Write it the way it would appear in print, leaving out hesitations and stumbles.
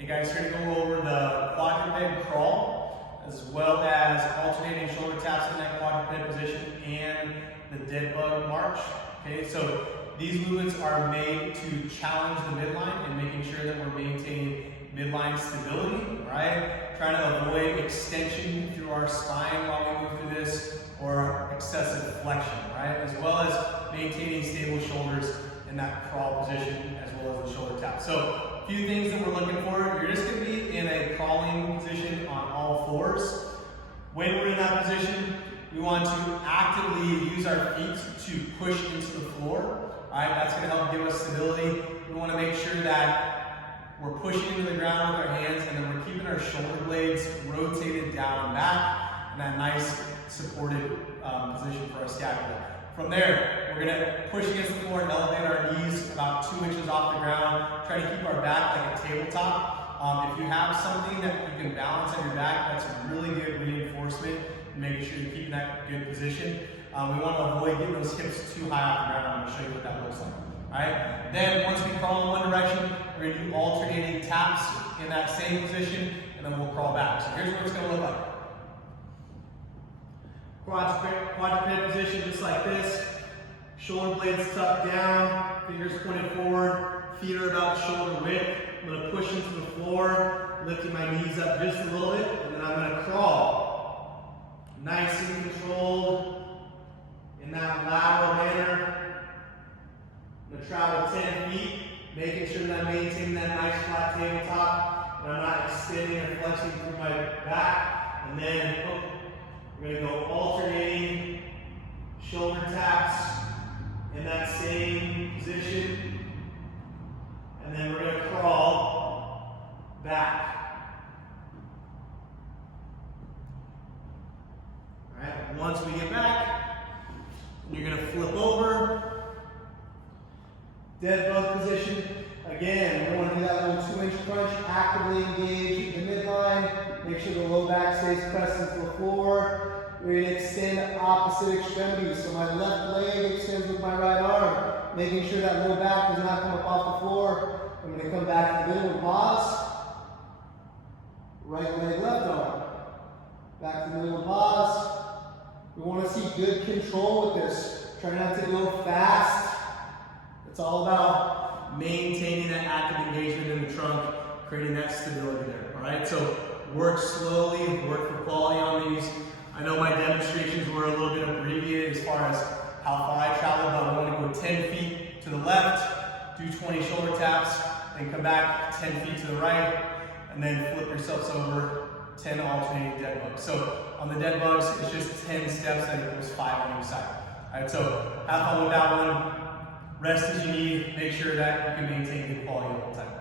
Hey guys, here to go over the quadruped crawl, as well as alternating shoulder taps in that quadruped position and the dead bug march. Okay, so these movements are made to challenge the midline and making sure that we're maintaining midline stability, right? Trying to avoid extension through our spine while we move through this, or excessive flexion, right? As well as maintaining stable shoulders in that crawl position, as well as the shoulder tap. So a few things that we're looking for. You're just going to be in a crawling position on all fours. When we're in that position, we want to actively use our feet to push into the floor. All right, that's going to help give us stability. We want to make sure that we're pushing into the ground with our hands, and then we're keeping our shoulder blades rotated down and back in that nice supported position for our scapula. From there, we're going to push against the floor and elevate our knees about 2 inches off the ground. Try to keep our back like a tabletop. If you have something that you can balance on your back, that's a really good reinforcement in making sure you're keeping that good position. We want to avoid getting those hips too high off the ground. I'm going to show you what that looks like. All right. Then once we crawl in one direction, we're going to do alternating taps in that same position, and then we'll crawl back. So here's what it's going to look like. Quadruped position, just like this. Shoulder blades tucked down, fingers pointed forward, feet are about shoulder width. I'm going to push into the floor, lifting my knees up just a little bit, and then I'm going to crawl. Nice and controlled in that lateral manner. I'm going to travel 10 feet, making sure that I'm maintaining that nice flat tabletop, and I'm not extending or flexing through my back. And then we're going to go alternating shoulder taps in that same position. And then we're going to crawl back. All right, once we get back, you're going to flip over. Dead bug position. Again, we want to do that little 2-inch crunch. Actively engage the midline. Make sure the low back stays pressed into the floor. We're going to extend opposite extremities. So my left leg extends with my right arm. Making sure that low back does not come up off the floor. I'm going to come back to the middle and pause. Right leg, left arm. Back to the middle and pause. We want to see good control with this. Try not to go fast. It's all about maintaining that active engagement in the trunk, creating that stability there. All right, so work slowly, work for quality on these. I know my demonstrations were a little bit abbreviated as far as how far I traveled, but I want to go 10 feet to the left, do 20 shoulder taps, then come back 10 feet to the right, and then flip yourselves over 10 alternating dead bugs. So on the dead bugs, it's just 10 steps that equals 5 on each side. All right, so have fun with that one. Rest as you need. Make sure that you can maintain good quality all the time.